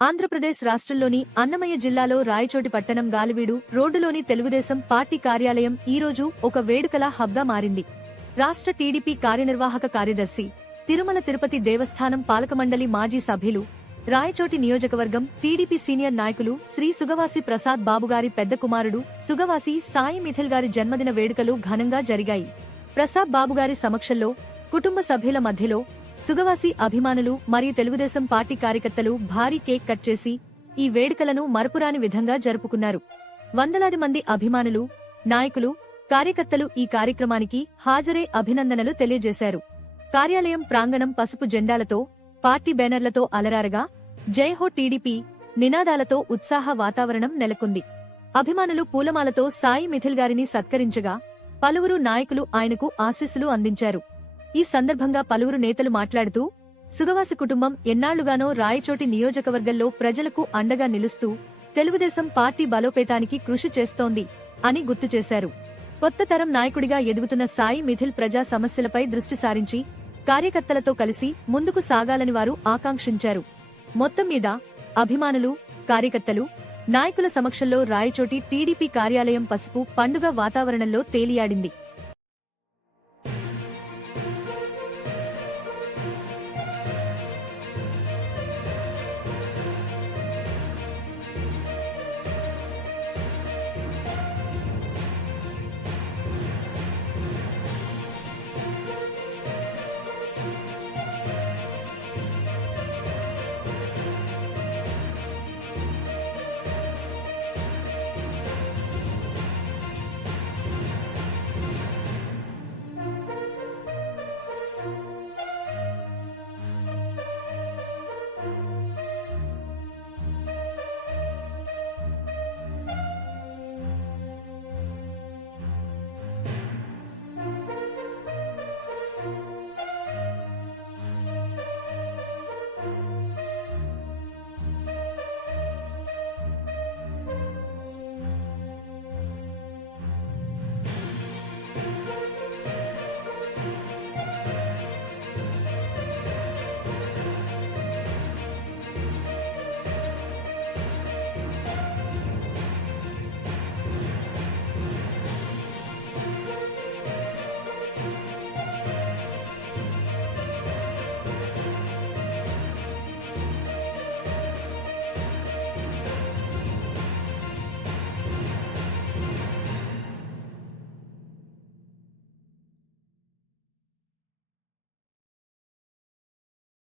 ఆంధ్రప్రదేశ్ రాష్ట్రంలోని అన్నమయ్య జిల్లాలో రాయచోటి పట్టణం గాలివీడు రోడ్డులోని తెలుగుదేశం పార్టీ కార్యాలయం ఈరోజు ఒక వేడుకల హబ్గా మారింది. రాష్ట్ర టీడీపీ కార్యనిర్వాహక కార్యదర్శి, తిరుమల తిరుపతి దేవస్థానం పాలకమండలి మాజీ సభ్యులు, రాయచోటి నియోజకవర్గం టీడీపీ సీనియర్ నాయకులు శ్రీ సుగవాసి ప్రసాద్ బాబుగారి పెద్ద కుమారుడు సుగవాసి సాయి మిథిల్ గారి జన్మదిన వేడుకలు ఘనంగా జరిగాయి. ప్రసాద్ బాబుగారి సమక్షంలో కుటుంబ సభ్యుల మధ్యలో సుగవాసి అభిమానులు మరియు తెలుగుదేశం పార్టీ కార్యకర్తలు భారీ కేక్ కట్ చేసి ఈ వేడుకలను మరపురాని విధంగా జరుపుకున్నారు. వందలాది మంది అభిమానులు, నాయకులు, కార్యకర్తలు ఈ కార్యక్రమానికి హాజరై అభినందనలు తెలియజేశారు. కార్యాలయం ప్రాంగణం పసుపు జెండాలతో, పార్టీ బ్యానర్లతో అలరారగా జై హో టీడీపీ నినాదాలతో ఉత్సాహ వాతావరణం నెలకొంది. అభిమానులు పూలమాలతో సాయి మిథిల్ గారిని సత్కరించగా పలువురు నాయకులు ఆయనకు ఆశీస్సులు అందించారు. ఈ సందర్భంగా పలువురు నేతలు మాట్లాడుతూ సుగవాసి కుటుంబం ఎన్నాళ్లుగానో రాయచోటి నియోజకవర్గంలో ప్రజలకు అండగా నిలుస్తూ తెలుగుదేశం పార్టీ బలోపేతానికి కృషి చేస్తోంది అని గుర్తు చేశారు. కొత్త తరం నాయకుడిగా ఎదుగుతున్న సాయి మిథిల్ ప్రజా సమస్యలపై దృష్టి సారించి కార్యకర్తలతో కలిసి ముందుకు సాగాలని వారు ఆకాంక్షించారు. మొత్తం మీద అభిమానులు, కార్యకర్తలు, నాయకుల సమక్షంలో రాయచోటి టీడీపీ కార్యాలయం పసుపు పండుగ వాతావరణంలో తేలియాడింది.